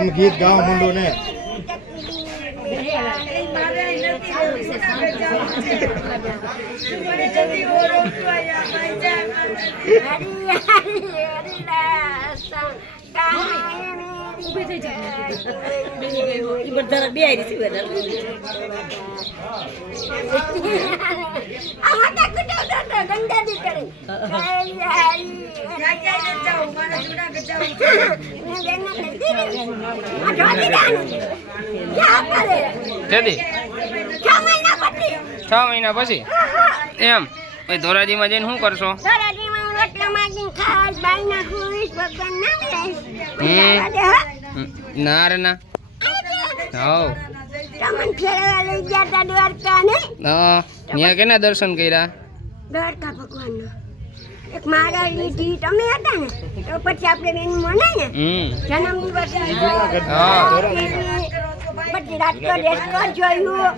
તમે ગીત ગાવા માંડો ને છ મહિના પછી એમ પછી ધોરાજીમાં જઈને શું કરશો? ના રે ના ત્યાં કેના દર્શન કર્યા? દ્વારકા ભગવાન એક મારા લીધી તમે હતા ને તો પછી આપણે બેન મનાય ને જન્મ દિવસ પછી રાજકોટ રેસ્ટોરન્ટ જોયું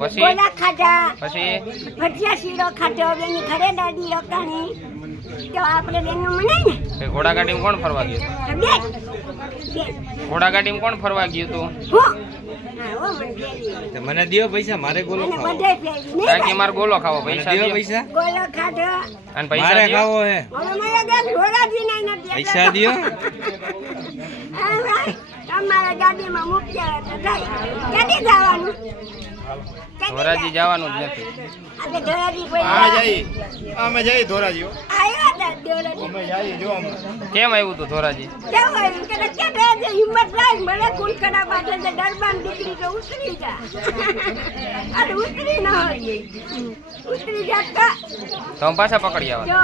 પછી ગોલા ખાધા પછી ભજીયા શીરો ખાધો બેની ઘરે દાદી રોકાણી તો આપણે બેન મનાય ને ઘોડા ગાડીમાં કોણ ફરવા ગયું? ઘોડા ગાડીમાં કોણ ફરવા ગયું તું? મને દિયો પૈસા, મારે ગોલો ખાવો. કારણ કે મારે ગોલો ખાવો, પૈસા દિયો. પૈસા ગોલો ખાધો અને પૈસા મારે દિયો. ખાવો હે. પૈસા દિયો. તમારા ગાડીમાં મૂક્યા તો જાય ક્યાંથી જવાનું? ધોરાજી જવાનું જ નથી. આપણે ધોરાજી અમે જઈએ ધોરાજી હો. આવ્યા હતા ધોરાજી અમે જઈએ જો અમે. કેમ આવ્યું તું ધોરાજી? કેવું આવ્યું કે ક્યાં ધોરાજી હિંમત રાખ મને કુલકડા પાસે દરબાર દીકરી તો ઉતરી જા અરે ઉતરી ન હોય ઉતરી જાતા તમે પાછા પકડી આવો. જો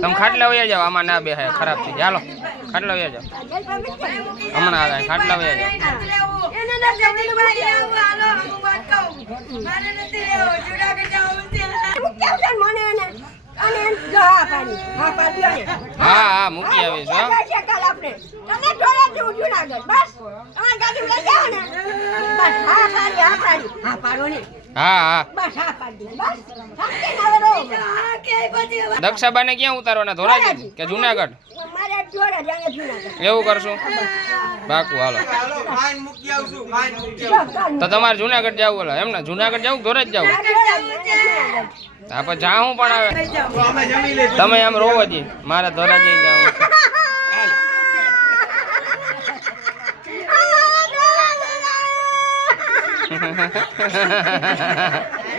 તમે ખાટલા વયા જાઓ, આમાં ના બેહાય, ખરાબ થઈ જાય. હાલો ખાટલા વયા જાઓ, હમણાં આવે ખાટલા વયા જાઓ. એને ના જવાની ભાઈ આવો હાલો હું વાત કહું મારે નથી રહેવો જુનાગઢ જાવું છે હું કેવું છે મને એને અને જો હા પાડી ને હા હા મૂકી આવીશ હો. કાલ આપણે તમે ધોરાજી હું જુનાગઢ બસ તમારી ગાડી લઈ જાઓ ને બસ હા પાડો ને હા હા બસ હા પાડી બસ સાચે ના રહો હા કે પછી દક્ષાબાને ક્યાં ઉતારવાના? ધોરાજી કે જુનાગઢ? મારે જોડે જાને જુનાગઢ એવું કરશું બાકુ. હાલો તો તમારે જુનાગઢ જવું બોલો એમ ને? જુનાગઢ જવું ધોરાજી જવું? હા પણ જાઉં પણ આવે તમે આમ રોવો જી મારે ધોરાજી જવું.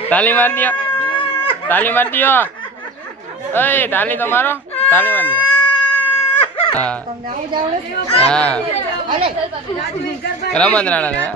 તાલી માર દિયો, તાલી માર દિયો. એ તાલી તો મારો, તાલી માર દિયો. હા હા રમત રાણા